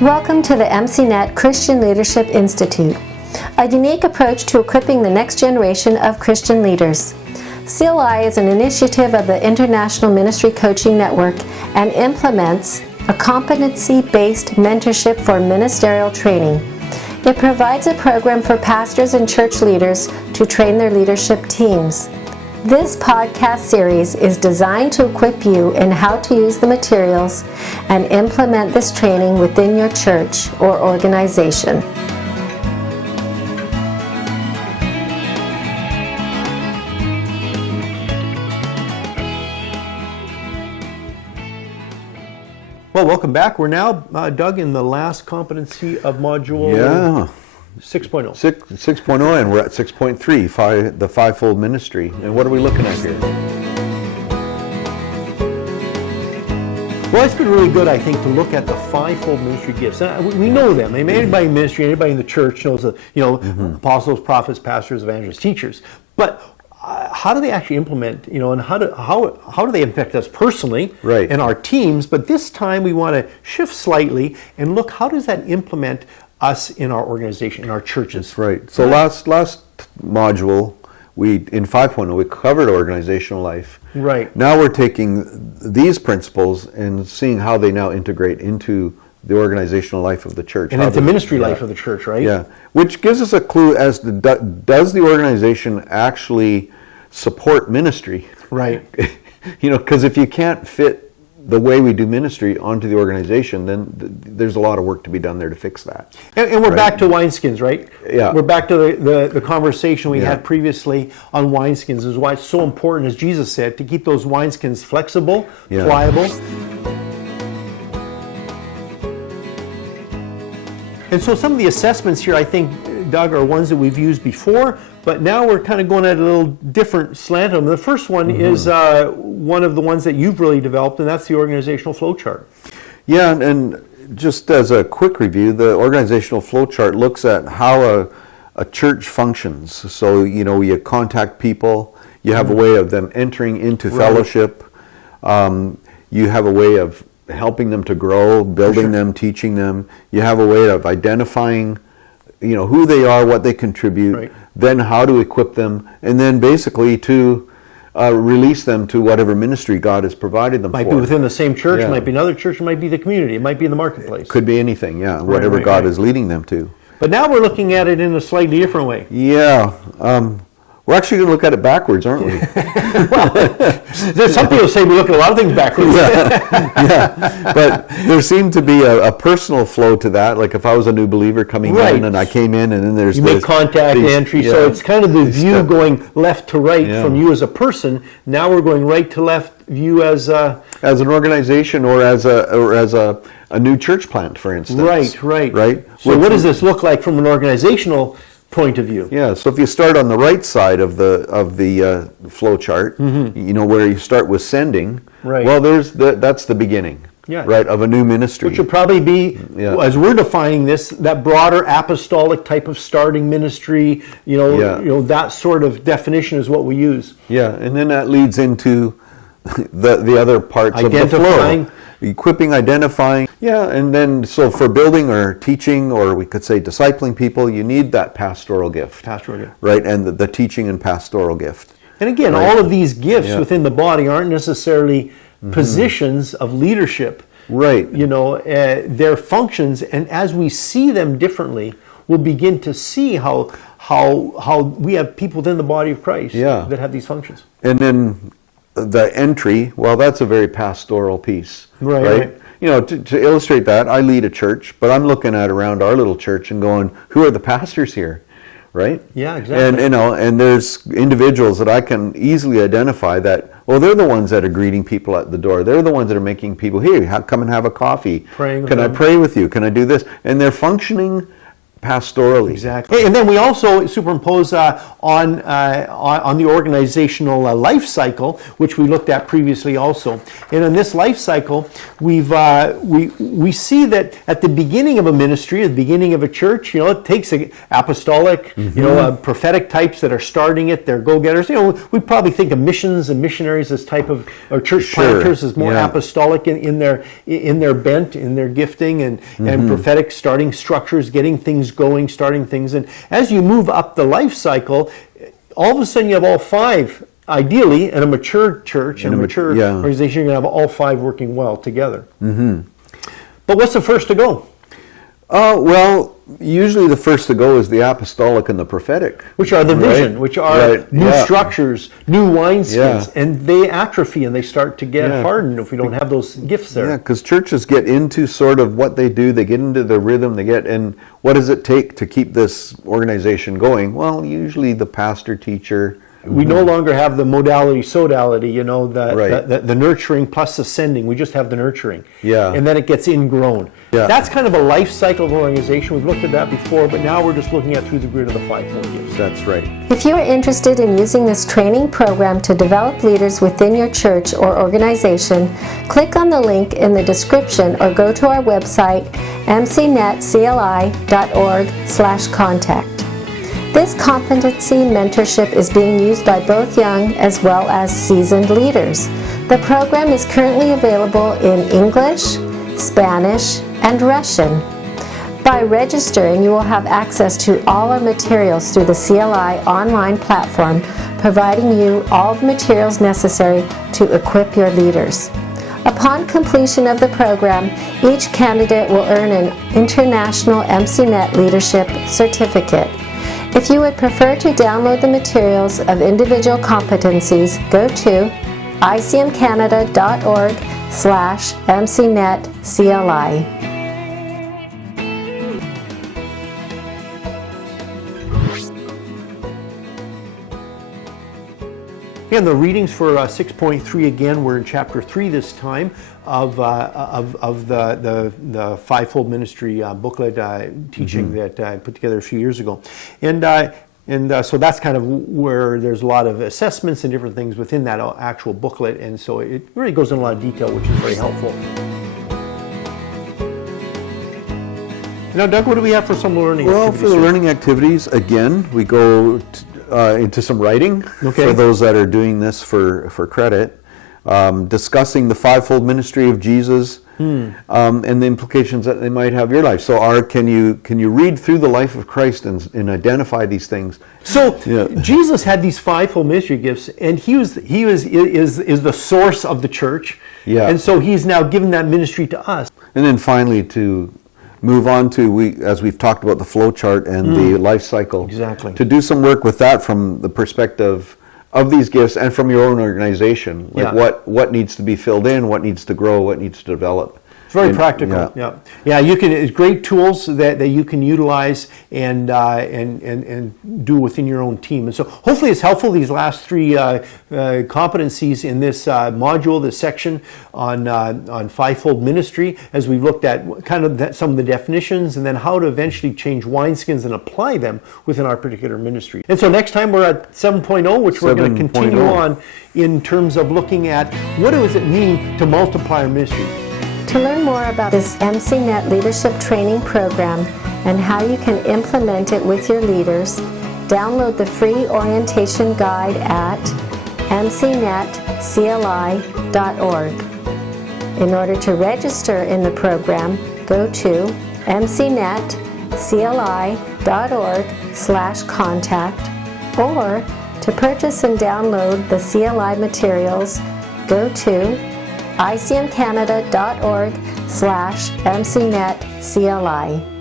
Welcome to the MCNet Christian Leadership Institute, a unique approach to equipping the next generation of Christian leaders. CLI is an initiative of the International Ministry Coaching Network and implements a competency-based mentorship for ministerial training. It provides a program for pastors and church leaders to train their leadership teams. This podcast series is designed to equip you in how to use the materials and implement this training within your church or organization. Well, welcome back. We're now, Doug, in the last competency of module 6.0. 6.0, and we're at 6.3, the Fivefold ministry. And what are we looking at here? Well, it's been really good, I think, to look at the fivefold ministry gifts. And we know them. I mean, anybody in ministry, anybody in the church knows that, apostles, prophets, pastors, evangelists, teachers. But how do they actually implement, and how do they affect us personally and our teams? But this time we want to shift slightly and look, how does that implement us in our organization, in our churches? That's right. So last module, in 5.0, we covered organizational life. Right. Now we're taking these principles and seeing how they now integrate into the organizational life of the church. And into the ministry life of the church, right? Yeah. Which gives us a clue as to does the organization actually support ministry? Right. Because if you can't fit the way we do ministry onto the organization, then there's a lot of work to be done there to fix that. And we're back to wineskins, right? Yeah. We're back to the conversation we had previously on wineskins. Is why it's so important, as Jesus said, to keep those wineskins flexible, pliable. And so some of the assessments here, I think, Doug, are ones that we've used before, but now we're kind of going at a little different slant on them. The first one is one of the ones that you've really developed, and that's the organizational flow chart. Yeah, and just as a quick review, the organizational flow chart looks at how a church functions. So, you contact people, you have a way of them entering into fellowship, you have a way of helping them to grow, building them, teaching them. You have a way of identifying, who they are, what they contribute, then how to equip them, and then basically to release them to whatever ministry God has provided them for. Might be within the same church, it might be another church, it might be the community, it might be in the marketplace. Could be anything, whatever God is leading them to. But now we're looking at it in a slightly different way. Yeah. We're actually going to look at it backwards, aren't we? Well, there's some people say we look at a lot of things backwards. But there seemed to be a personal flow to that. Like if I was a new believer coming in and I came in and then there's you make contact entry, so it's kind of the view going left to right from you as a person. Now we're going right to left view as an organization or as a new church plant, for instance. Right. So what does this look like from an organizational point of view? Yeah, so if you start on the right side of the flow chart, where you start with sending, well, that's the begining, of a new ministry. Which would probably be, as we're defining this, that broader apostolic type of starting ministry, that sort of definition is what we use. Yeah, and then that leads into the other parts of the flow. Equipping, identifying, and then so for building or teaching, or we could say discipling people, you need that pastoral gift. Right, and the teaching and pastoral gift. And again, all of these gifts within the body aren't necessarily positions of leadership. Right. They're functions, and as we see them differently, we'll begin to see how we have people within the body of Christ that have these functions. And then the entry, well, that's a very pastoral piece, right? To illustrate that, I lead a church, but I'm looking at around our little church and going, who are the pastors here, right? Yeah, exactly. And there's individuals that I can easily identify that, they're the ones that are greeting people at the door. They're the ones that are making people, hey, come and have a coffee. Praying with Can I them. pray with you? Can I do this? And they're functioning pastorally. Exactly. And then we also superimpose on the organizational life cycle, which we looked at previously also. And in this life cycle, we see that at the beginning of a ministry, at the beginning of a church, it takes apostolic, prophetic types that are starting it. They're go-getters. We probably think of missions and missionaries as type of, or church planters as more apostolic in their bent, in their gifting, and prophetic, starting structures, getting things going, starting things. And as you move up the life cycle, all of a sudden you have all five, ideally, in a mature church and a mature organization, you're going to have all five working well together. But what's the first to go? Well, usually the first to go is the apostolic and the prophetic. Which are the vision, which are new structures, new wineskins, and they atrophy and they start to get hardened if we don't have those gifts there. Yeah, because churches get into sort of what they do, they get into the rhythm, and what does it take to keep this organization going? Well, usually the pastor, teacher. We no longer have the modality-sodality, the nurturing plus the sending. We just have the nurturing. And then it gets ingrown. That's kind of a life cycle of an organization. We've looked at that before, but now we're just looking at through the grid of the fivefold gifts. That's right. If you are interested in using this training program to develop leaders within your church or organization, click on the link in the description or go to our website, mcnetcli.org/contact. This competency mentorship is being used by both young as well as seasoned leaders. The program is currently available in English, Spanish, and Russian. By registering, you will have access to all our materials through the CLI online platform, providing you all the materials necessary to equip your leaders. Upon completion of the program, each candidate will earn an International MCNet Leadership Certificate. If you would prefer to download the materials of individual competencies, go to icmcanada.org/MCNetCLI. And the readings for 6.3, again, we're in chapter 3 this time of the Fivefold Ministry booklet teaching that I put together a few years ago. And so that's kind of where there's a lot of assessments and different things within that actual booklet. And so it really goes in a lot of detail, which is very helpful. Now, Doug, what do we have for some learning activities? Well, for the learning activities, again, we go into some writing for those that are doing this for credit, discussing the fivefold ministry of Jesus and the implications that they might have in your life. So, can you read through the life of Christ and identify these things? So Jesus had these fivefold ministry gifts, and he is the source of the church. And so he's now given that ministry to us. And then finally to move on to, as we've talked about, the flow chart and the life cycle. Exactly. To do some work with that from the perspective of these gifts and from your own organization. Like what needs to be filled in, what needs to grow, what needs to develop. It's very practical. Yeah. You can. It's great tools that you can utilize and do within your own team. And so hopefully it's helpful. These last three competencies in this module, this section on fivefold ministry, as we've looked at kind of some of the definitions and then how to eventually change wineskins and apply them within our particular ministry. And so next time we're at 7.0, which we're going to continue on in terms of looking at what does it mean to multiply our ministry. To learn more about this MCNet Leadership Training Program and how you can implement it with your leaders, download the free orientation guide at mcnetcli.org. In order to register in the program, go to mcnetcli.org/contact, or to purchase and download the CLI materials, go to icmcanada.org/MCNetCLI.